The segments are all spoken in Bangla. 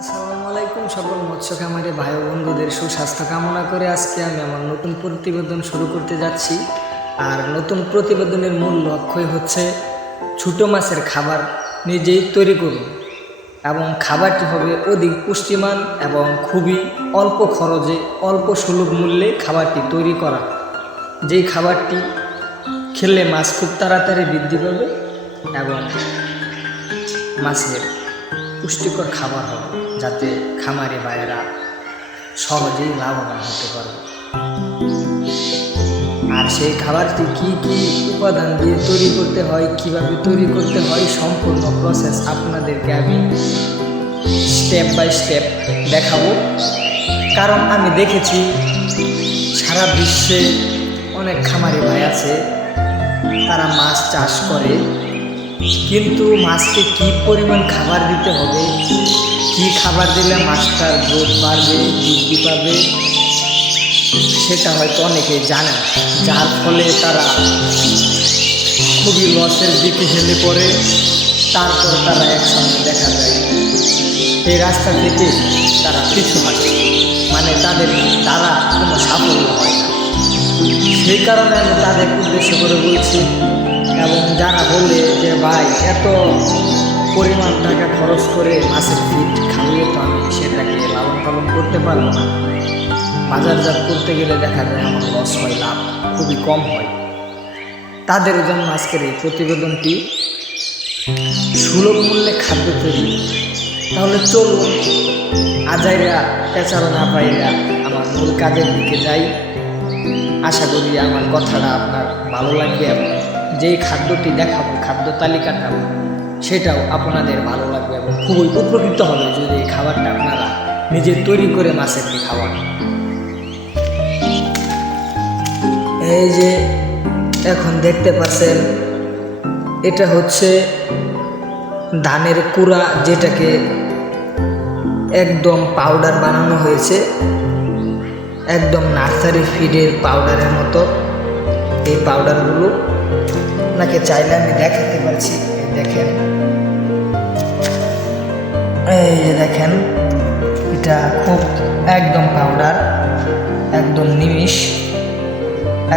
আসসালামু আলাইকুম সকল মৎস্য খামারি ভাই ও বন্ধুদের সুস্বাস্থ্য কামনা করে আজকে আমি আমার নতুন প্রতিবেদন শুরু করতে যাচ্ছি। আর নতুন প্রতিবেদনের মূল লক্ষ্যই হচ্ছে ছোটো মাছের খাবার নিজেই তৈরি করুন এবং খাবারটি হবে অধিক পুষ্টিমান এবং খুবই অল্প খরচে অল্প সুলভ মূল্যে খাবারটি তৈরি করা, যেই খাবারটি খেলে মাছ খুব তাড়াতাড়ি বৃদ্ধি পাবে এবং মাছের পুষ্টিকর খাবার হবে, যাতে খামারি ভাইয়েরা সহজেই লাভবান হতে পারবে। আর সেই খাবারটি কি কি উপাদান দিয়ে তৈরি করতে হয়, কিভাবে তৈরি করতে হয়, সম্পূর্ণ প্রসেস আপনাদেরকে আমি স্টেপ বাই স্টেপ দেখাবো। কারণ আমি দেখেছি সারা বিশ্বে অনেক খামারি ভাই আছে, তারা মাছ চাষ করে, কিন্তু মাছকে কি পরিমাণ খাবার দিতে হবে, কি খাবার দিলে মাছটার গ্রোথ বাড়বে, বৃদ্ধি পাবে, সেটা হয়তো অনেকেই জানে না। যার ফলে তারা খুবই লসের দিকে হেলে পড়ে। তারপর তারা একসঙ্গে দেখা যায় এই রাস্তা থেকে তারা পিছু হাঁটে, মানে তারা কোনো সাফল্য হয় না। সেই কারণে আমি তাদের উদ্দেশ্য করে বলছি, এবং যারা বলে যে ভাই এত পরিমাণ টাকা খরচ করে মাছের ফিড খাইয়ে তো আমি সেটাকে লালন পালন করতে পারবো না, বাজারজাত করতে গেলে দেখা যায় আমার লস হয়, লাভ খুবই কম হয়, তাদের জন্য আজকের এই প্রতিবেদনটি সুলভ মূল্যে খাদ্য তৈরি। তাহলে চলুন আজাইরা পেঁচালো না পাইরা আমার মূল কাজের দিকে যাই। আশা করি আমার কথাটা আপনার ভালো লাগবে এবং যেই খাদ্যটি দেখাবো, খাদ্য তালিকাটা সেটাও আপনাদের ভালো লাগবে এবং খুবই উপকৃত হবে যদি এই খাবারটা আপনারা নিজে তৈরি করে মাছেরকে খাওয়ান। এই যে এখন দেখতে পাচ্ছেন, এটা হচ্ছে ধানের কুড়া, যেটাকে একদম পাউডার বানানো হয়েছে, একদম নার্সারি ফিডের পাউডারের মতো। এই পাউডারগুলো আপনাকে চাইলে আমি দেখাতে পারছি। দেখেন, এই যে দেখেন, এটা খুব একদম পাউডার, একদম নিমিষ,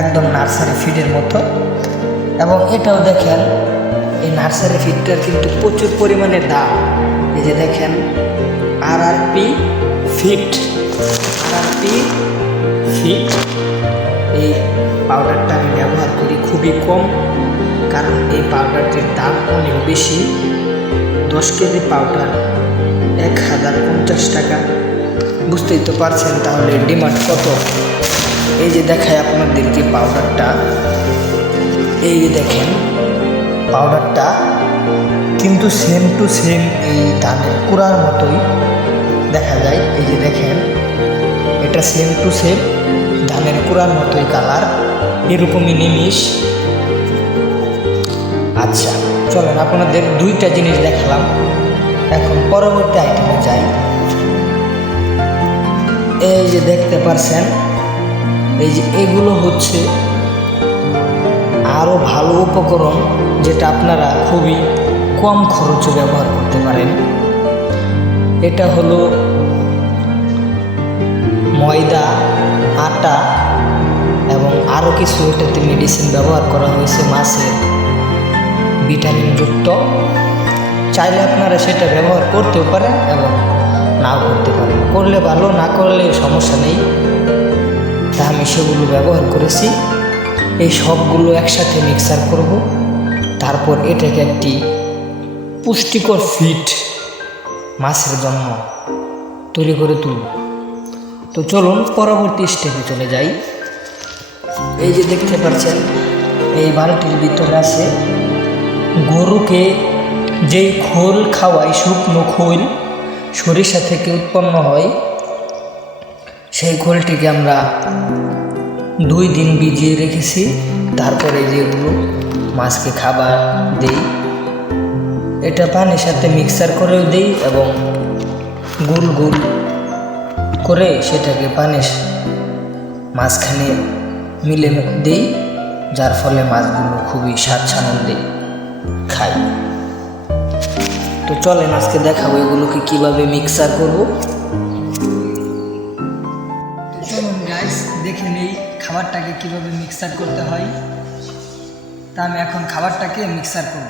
একদম নার্সারি ফিডের মতো। এবং এটাও দেখেন, এই নার্সারি ফিডটার কিন্তু প্রচুর পরিমাণে দাম। এই যে দেখেন, আরআরপি ফিড, এই পাউডারটা আমি ব্যবহার করি খুবই কম, কারণ এই পাউডারটির দাম অনেক বেশি। 10 কেজি পাউডার 1050 টাকা, বুঝতেই তো পারছেন তাহলে ডিমান্ড কত। এই যে দেখায় আপনাদেরকে পাউডারটা, এই যে দেখেন পাউডারটা কিন্তু সেম টু সেম এই ধানের কুড়ার মতোই দেখা যায়। এই যে দেখেন, এটা সেম টু সেম ধানের কুড়ার মতোই কালার, এরকমই নিমিষ। আচ্ছা চলেন, আপনাদের দুইটা জিনিস দেখালাম, এখন পরবর্তী আইটেমে যাই। এই যে দেখতে পারছেন, এই যে এগুলো হচ্ছে আরও ভালো উপকরণ, যেটা আপনারা খুবই কম খরচে ব্যবহার করতে পারেন। এটা হলো ময়দা, আটা এবং আরও কিছু এটাতে মেডিসিন ব্যবহার করা হয়েছে, মাছের ভিটামিনযুক্ত। চাইলে আপনারা সেটা ব্যবহার করতেও পারেন এবং নাও করতে পারেন, করলে ভালো, না করলে সমস্যা নেই। তা আমি সেগুলো ব্যবহার করেছি। এই সবগুলো একসাথে মিক্সার করব, তারপর এটাকে একটি পুষ্টিকর ফিড মাছের জন্য তৈরি করে তুলব। তো চলুন পরবর্তী স্টেপে চলে যাই। এই যে দেখতে পাচ্ছেন, এই বালতির ভিতরে আছে গরুকে যেই খোল খাওয়াই, শুকনো খোল সরিষা থেকে উৎপন্ন হয়, সেই খোলটিকে আমরা 2 দিন ভিজিয়ে রেখেছি। তারপরে যেগুলো মাছকে খাবার দেই, এটা পানির সাথে মিক্সার করেও দেই এবং গুল গুল করে সেটাকে পানির মাঝখানে মিলে দেই, যার ফলে মাছগুলো খুবই স্বাচ্ছন্দ্যে খায়। তো চলেন আজকে দেখাবো এগুলোকে কিভাবে মিক্সার করব। চলুন গাইস দেখে নেই খাবারটাকে কিভাবে মিক্সার করতে হয়। তা আমি এখন খাবারটাকে মিক্সার করব।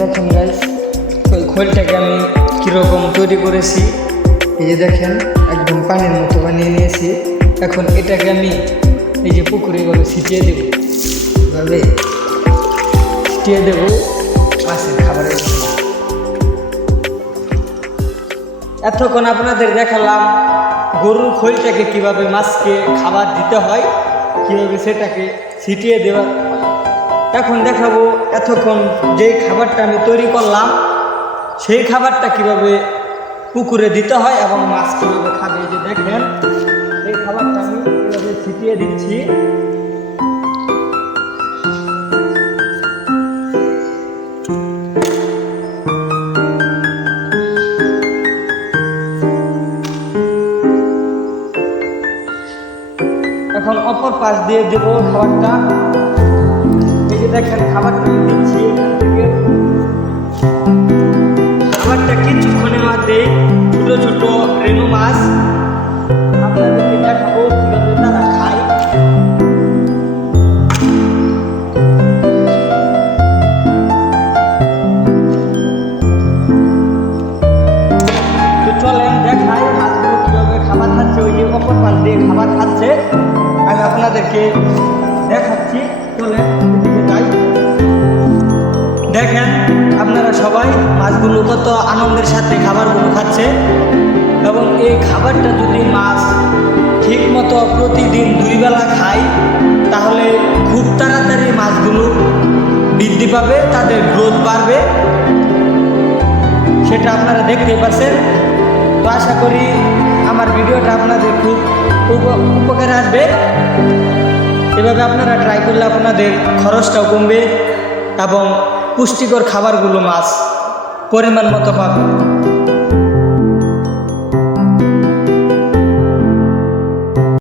দেখেন গাইস ওই খোলটাকে আমি কীরকম তৈরি করেছি। এই যে দেখেন একদম পানির মতো বানিয়ে নিয়েছি। এখন এটাকে আমি এই যে পুকুরে এভাবে ছিটিয়ে দেবো, এভাবে ছিটিয়ে দেবো মাছের খাবারের জন্য। এতক্ষণ আপনাদের দেখালাম গরুর খোলটাকে কিভাবে মাছকে খাবার দিতে হয়, কিভাবে সেটাকে ছিটিয়ে দেওয়া। এখন দেখাবো এতক্ষণ যেই খাবারটা আমি তৈরি করলাম সেই খাবারটা কিভাবে পুকুরে দিতে হয় এবং মাছ কীভাবে খাবে। এই যে দেখেন এই খাবারটা আমি কীভাবে ছিটিয়ে দিচ্ছি। এখন অপর পাশ দিয়ে দেবো খাবারটা। এই যে দেখেন খাবারটা আমি দিচ্ছি এখান থেকে। খাবারটা কিছুক্ষণের মধ্যে ছোট ছোট রেণু মাছ আপনাদেরকে দেখাবো কীভাবে তারা খায়। তো চলেন দেখাই মাছগুলো কীভাবে খাবার খাচ্ছে। ওই যে অপর পাশ দিয়ে খাবার খাচ্ছে, আমি আপনাদেরকে দেখাচ্ছি। চলেন এদিকে যাই। দেখেন আপনারা সবাই মাছগুলো কত আনন্দের সাথে খাবারগুলো খাচ্ছে। এবং এই খাবারটা যদি মাছ ঠিক মতো প্রতিদিন 2 বেলা খায় তাহলে খুব তাড়াতাড়ি মাছগুলো বৃদ্ধি পাবে, তাদের গ্রোথ বাড়বে, সেটা আপনারা দেখতেই পাচ্ছেন। তো আশা করি আমার ভিডিওটা আপনাদের খুব উপকারে আসবে। এভাবে আপনারা ট্রাই করলে আপনাদের খরচটাও কমবে এবং পুষ্টিকর খাবারগুলো মাছ পরিমাণ মতো পাবে।